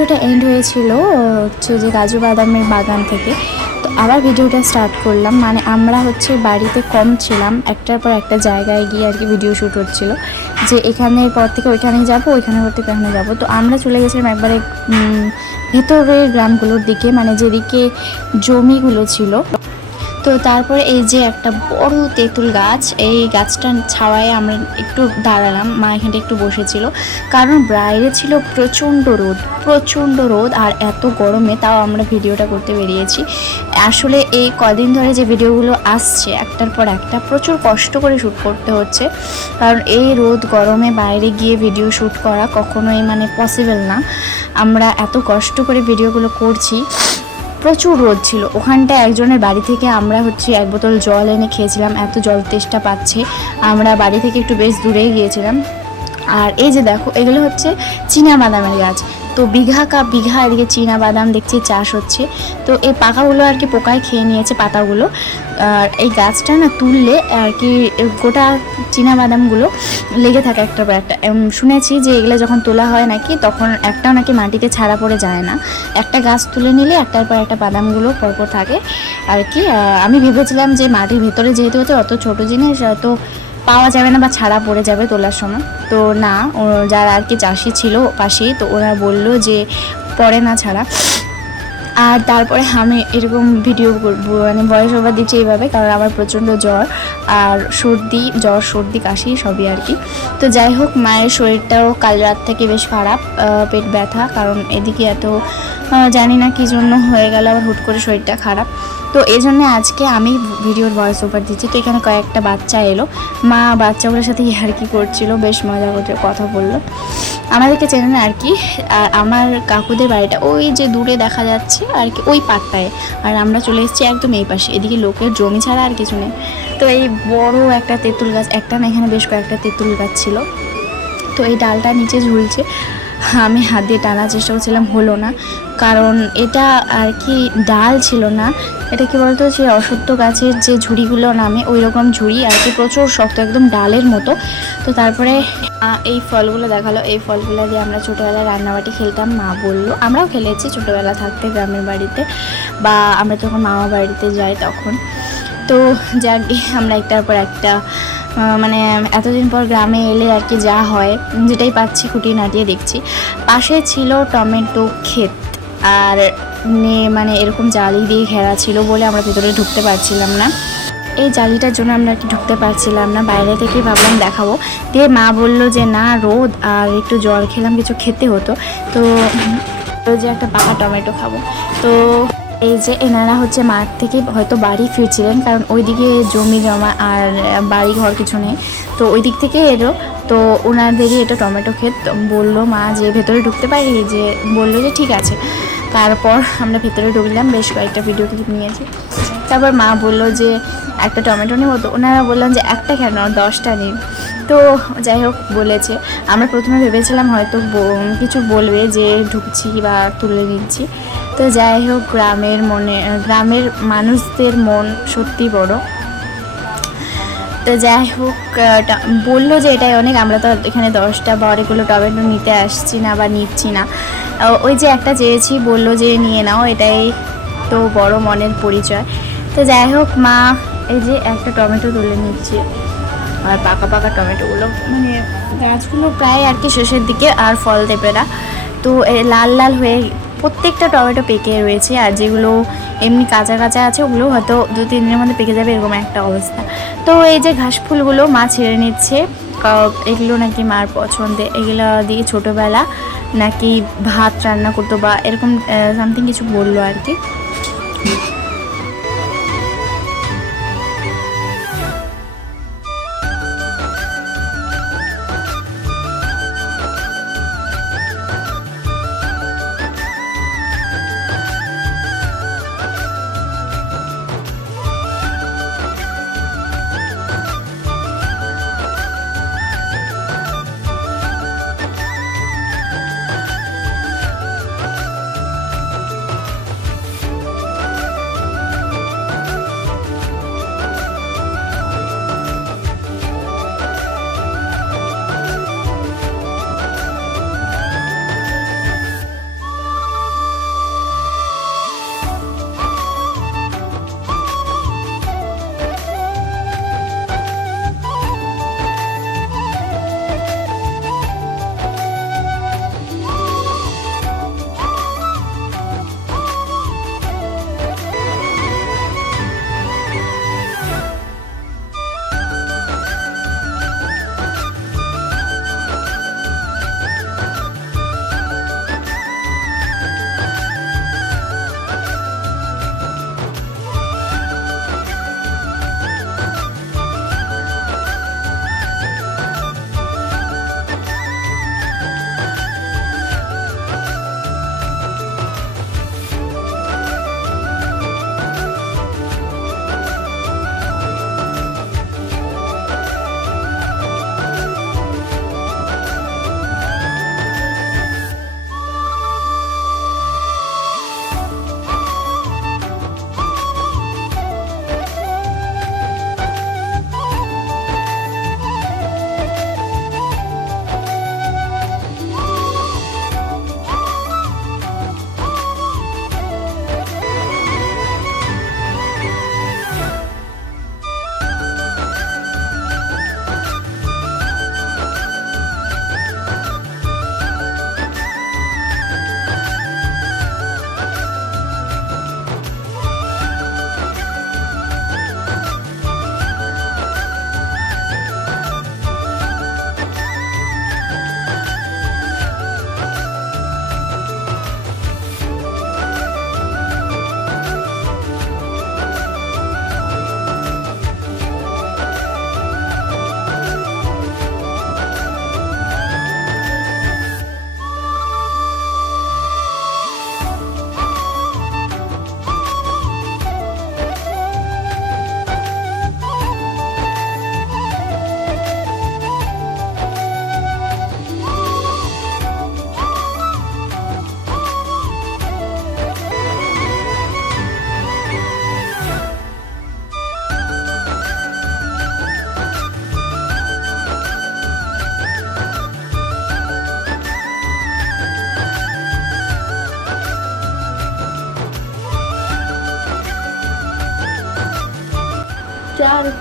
ভিডিওটা এন্ড হয়েছিল হচ্ছে যে কাজু বাদামের বাগান থেকে। তো আবার ভিডিওটা স্টার্ট করলাম মানে আমরা হচ্ছে বাড়িতে কম ছিলাম, একটার পর একটা জায়গায় গিয়ে আর কি ভিডিও শ্যুট হচ্ছিল। যে এখানে পর থেকে ওইখানে যাব ওইখানে পর থেকে ওখানে যাব। তো আমরা চলে গেছিলাম একবারে ভেতরের গ্রামগুলোর দিকে মানে যেদিকে জমিগুলো ছিল। তো তারপরে এই যে একটা বড় তেঁতুল গাছ, এই গাছটার ছাওয়ায় আমরা একটু দাঁড়ালাম, মা এখানটা একটু বসেছিল। কারণ বাইরে ছিল প্রচণ্ড রোদ প্রচণ্ড রোদ আর এত গরমে তাও আমরা ভিডিওটা করতে বেরিয়েছি। আসলে এই কদিন ধরে যে ভিডিওগুলো আসছে, একটার পর একটা প্রচুর কষ্ট করে শ্যুট করতে হচ্ছে। কারণ এই রোদ, গরমে বাইরে গিয়ে ভিডিও শ্যুট করা কখনোই মানে পসিবল না। আমরা এত কষ্ট করে ভিডিওগুলো করছি। প্রচুর রোদ ছিল। ওখানটায় একজনের বাড়ি থেকে আমরা হচ্ছে এক বোতল জল এনে খেয়েছিলাম। এত জল তেষ্টা পাচ্ছে। আমরা বাড়ি থেকে একটু বেশ দূরে গিয়েছিলাম। আর এই যে দেখো, এগুলো হচ্ছে চীনা বাদামের গাছ। তো বিঘা কা বিঘা এদিকে চীনা বাদাম দেখছি চাষ হচ্ছে। তো এই পাকাগুলো আর কি পোকায় খেয়ে নিয়েছে পাতাগুলো। আর এই গাছটা না তুললে আর কি গোটা চীনা বাদামগুলো লেগে থাকে একটার পর একটা। শুনেছি যে এগুলো যখন তোলা হয় নাকি তখন একটাও নাকি মাটিতে ছাড়া পড়ে যায় না। একটা গাছ তুলে নিলে একটার পর একটা বাদামগুলো পরপর থাকে। আর কি আমি ভেবেছিলাম যে মাটির ভেতরে যেহেতু হচ্ছে অত ছোট জিনিস, হয়তো পাওয়া যাবে না বা ছাড়া পড়ে যাবে তোলার সময়। তো না যারা আর কি চাষি ছিল পাশেই, তো ওরা বলল যে পড়ে না ছাড়া। আর তারপরে আমি এরকম ভিডিও করব মানে ভয়েস ওভার দিচ্ছি এইভাবে, কারণ আমার প্রচণ্ড জ্বর আর সর্দি, জ্বর, সর্দি, কাশি সবই আর কি। তো যাই হোক, মায়ের শরীরটাও কাল রাত থেকে বেশ খারাপ পেট ব্যথা, কারণ এদিকে এত জানি না কী জন্য হয়ে গেল, আবার হুট করে শরীরটা খারাপ। তো এই জন্য আজকে আমি ভিডিওর ভয়েস ওভার দিচ্ছি। তো এখানে কয়েকটা বাচ্চা এলো। মা বাচ্চাগুলোর সাথে ইয়ার্কি করছিল, বেশ মজা করে কথা বলল। আমাদেরকে চেনে না আর কি আর আমার কাকুদের বাড়িটা ওই যে দূরে দেখা যাচ্ছে আর কি, ওই পাত্তায় আর আমরা চলে এসেছি একদম এই পাশে, এদিকে লোকের জমি ছাড়া আর কিছু নেই। তো এই বড় একটা তেঁতুল গাছ, একটা না এখানে বেশ কয়েকটা তেঁতুল গাছ ছিল। তো এই ডালটা নিচে ঝুলছে। আমি হাত দিয়ে টানার চেষ্টা করছিলাম, হলো না। কারণ এটা আর কি ডাল ছিল না। এটা কি বলতো? যে অসত্য গাছের যে ঝুড়িগুলো নামে ওই রকম ঝুড়ি আর কি প্রচুর শক্ত একদম ডালের মতো। তো তারপরে এই ফলগুলো দেখাল। এই ফলগুলো দিয়ে আমরা ছোটোবেলায় রান্নাবাটি খেলতাম, মা বলল। আমরাও খেলেছি ছোটোবেলা থাকতে গ্রামের বাড়িতে বা আমরা যখন মামা বাড়িতে যাই তখন। তো যাক, আমরা একটার পর একটা মানে এতদিন পর গ্রামে এলে আর কি যা হয়। যেটাই পাচ্ছি, খুঁটিয়ে নাটিয়ে দেখছি। পাশে ছিল টমেটো ক্ষেত। আর মানে এরকম জালি দিয়ে ঘেরা ছিল বলে আমরা ভেতরে ঢুকতে পারছিলাম না। এই জালিটার জন্য আমরা আর কি ঢুকতে পারছিলাম না। বাইরে থেকে ভাবলাম দেখাবো। দিয়ে মা বলল যে, না, রোদ আর একটু জল খেলাম, কিছু খেতে হতো। তো যে, একটা পাকা টমেটো খাব। তো এই যে এনারা হচ্ছে মাঠ থেকে হয়তো বাড়ি ফিরছিলেন, কারণ ওইদিকে জমি জমা আর বাড়ি ঘর কিছু নেই। তো ওই দিক থেকে এলো, তো ওনাদেরই এটা টমেটো ক্ষেত বলল, মা, যে ভেতরে ঢুকতে পারি যে বলল যে ঠিক আছে। তারপর আমরা ভেতরে ঢুকলাম, বেশ কয়েকটা ভিডিও ক্লিপ নিয়েছি। তারপর মা বলল যে, একটা টমেটো নেব? তো ওনারা বললাম যে, একটা কেন? দশটা নিন তো যাই হোক বলেছে। আমরা প্রথমে ভেবেছিলাম হয়তো কিছু বলবে যে, ঢুকছি বা তুলে নিচ্ছি। তো যাই হোক গ্রামের মনে, গ্রামের মানুষদের মন সত্যি বড়। তো যাই হোক বলল যে এটাই অনেক, আমরা তো এখানে দশটা বা অনেকগুলো টমেটো নিতে আসছি না বা নিচ্ছি না। ওই যে একটা চেয়েছি, বলল যে নিয়ে নাও, এটাই তো বড় মনের পরিচয়। তো যাই হোক মা এই যে একটা টমেটো তুলে নিচ্ছে। আর পাকা পাকা টমেটোগুলো মানে গাছগুলো প্রায় আর কি শেষের দিকে আর ফল দেবে না। তো লাল লাল হয়ে প্রত্যেকটা টমেটো পেকে রয়েছে আর যেগুলো এমনি কাঁচা কাঁচা আছে, ওগুলো হয়তো দু, তিন দিনের মধ্যে পেকে যাবে, এরকম একটা অবস্থা। তো এই যে ঘাস ফুলগুলো মা ছেড়ে নিচ্ছে এগুলো নাকি মার পছন্দে। এগুলো দিয়ে ছোটোবেলা নাকি ভাত রান্না করতো বা এরকম সামথিং কিছু বলল আর কি।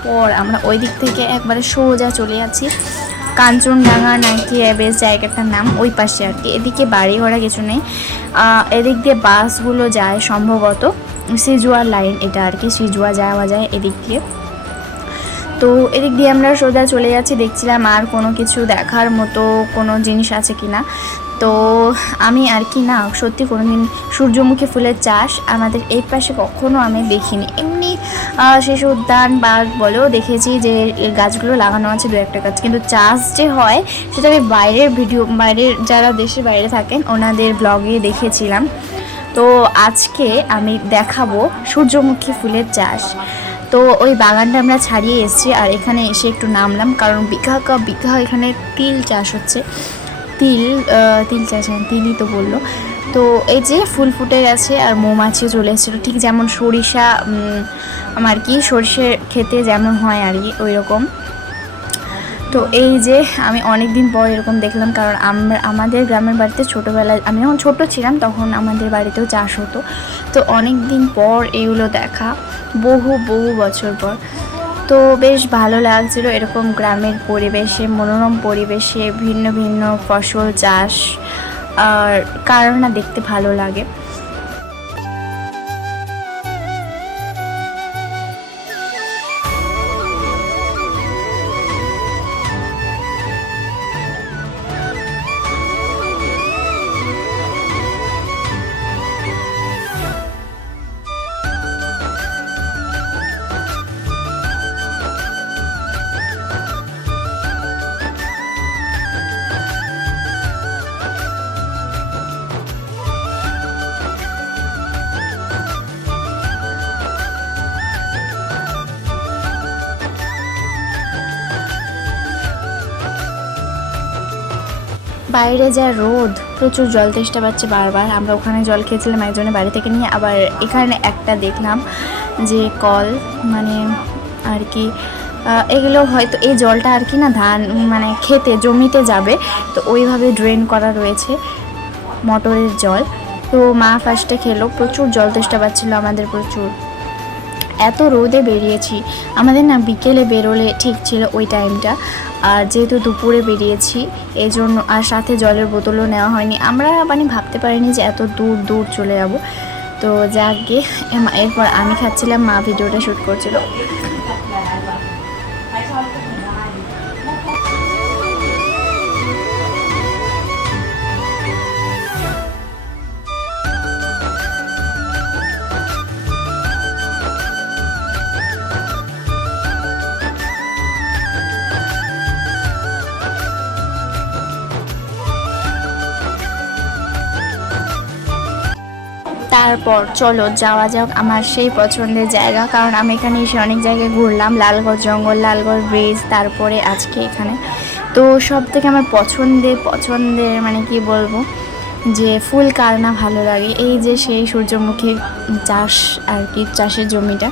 তারপর আমরা ওই দিক থেকে একবারে সোজা চলে যাচ্ছি। কাঞ্চনডাঙ্গা নাকি বেশ জায়গাটার নাম, ওই পাশে আর কি। এদিকে বাড়ি ঘোড়া কিছু নেই। এদিক দিয়ে বাসগুলো যায় সম্ভবত সিজুয়ার লাইন এটা আর কি, সিজুয়া যাওয়া যায় এদিক দিয়ে। তো এদিক দিয়ে আমরা সোজা চলে যাচ্ছি, দেখছিলাম আর কোনো কিছু দেখার মতো কোনো জিনিস আছে কি না তো আমি আর কি না, সত্যি কোনো দিন সূর্যমুখী ফুলের চাষ আমাদের এই পাশে কখনো আমি দেখিনি। এমনি শিশু উদ্যান বা বলেও দেখেছি যে গাছগুলো লাগানো আছে দু একটা গাছ। কিন্তু চাষ যে হয়, সেটা আমি বাইরের ভিডিও, বাইরের যারা দেশের বাইরে থাকেন, ওনাদের ব্লগে দেখেছিলাম। তো আজকে আমি দেখাবো সূর্যমুখী ফুলের চাষ। তো ওই বাগানটা আমরা ছাড়িয়ে এসেছি, আর এখানে এসে একটু নামলাম, কারণ বিঘা কা বিঘা এখানে তিল চাষ হচ্ছে। তিল তিল হ্যাঁ তিলই তো বলল। তো এই যে ফুল ফুটে গেছে আর মৌমাছিও চলে এসেছিল, ঠিক যেমন সরিষা আমার কি সর্ষে খেতে যেমন হয় আর কি ওই রকম তো এই যে আমি অনেক দিন পর এরকম দেখলাম, কারণ আমরা, আমাদের গ্রামের বাড়িতে ছোটোবেলায়, আমি যখন ছোটো ছিলাম তখন আমাদের বাড়িতেও চাষ হতো। তো অনেক দিন পর এগুলো দেখা, বহু বহু বছর পর। তো বেশ ভালো লাগছিল এরকম গ্রামের পরিবেশে, মনোরম পরিবেশে, ভিন্ন ভিন্ন ফসল চাষ, আর কারণ না দেখতে ভালো লাগে। বাইরে যা রোদ, প্রচুর জল তেষ্টা পাচ্ছে বারবার। আমরা ওখানে জল খেয়েছিলাম একজনের বাড়ি থেকে নিয়ে, আবার এখানে একটা দেখলাম যে কল মানে আর কি এগুলো হয়তো এই জলটা আর কি না ধান মানে খেতে, জমিতে যাবে। তো ওইভাবে ড্রেন করা রয়েছে মটরের জল। তো মা ফার্স্টে খেলো, প্রচুর জল তেষ্টা পাচ্ছিলো আমাদের প্রচুর। এত রোদে বেরিয়েছি। আমাদের না বিকেলে বেরোলে ঠিক ছিল ওই টাইমটা। আর যেহেতু দুপুরে বেরিয়েছি এই জন্য আর সাথে জলের বোতলও নেওয়া হয়নি। আমরা মানে ভাবতে পারিনি যে এত দূর দূর চলে যাব। তো যাক গিয়ে এরপর আমি খাচ্ছিলাম, মা ভিডিওটা শ্যুট করছিল। তারপর চলো যাওয়া যাক আমার সেই পছন্দের জায়গা। কারণ আমি এখানে এসে অনেক জায়গায় ঘুরলাম, লালগড় জঙ্গল, লালগড় ব্রিজ তারপরে আজকে এখানে। তো সব থেকে আমার পছন্দের পছন্দের মানে কি বলব? যে ফুল কার না ভালো লাগে, এই যে সেই সূর্যমুখীর চাষ আর কি, চাষের জমিটা।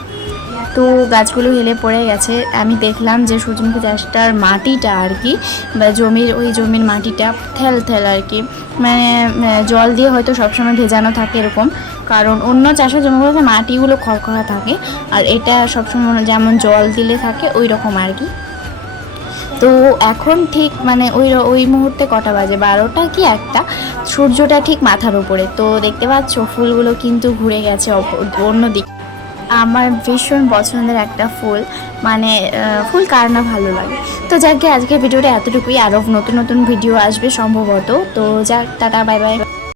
তো গাছগুলো হেলে পড়ে গেছে। আমি দেখলাম যে সূর্যমুখী চাষটার মাটিটা আর কি, বা জমির ওই জমির মাটিটা থেল থেল আর কি। মানে জল দিয়ে হয়তো সবসময় ভেজানো থাকে এরকম, কারণ অন্য চাষের জমিগুলোতে মাটিগুলো খড়খড়া থাকে, আর এটা সবসময় যেমন জল দিলে থাকে ওই রকম আর কি। তো এখন ঠিক মানে ওই ওই মুহূর্তে কটা বাজে? বারোটা কি একটা? সূর্যটা ঠিক মাথার উপরে। তো দেখতে পাচ্ছ, ফুলগুলো কিন্তু ঘুরে গেছে অন্য দিক আমার ভীষণ পছন্দের একটা ফুল। মানে ফুল কার না ভালো লাগে। তো যাকে আজকের ভিডিওটা এতটুকুই। আরও নতুন নতুন ভিডিও আসবে সম্ভবত। তো যাক, টাটা, বাই বাই।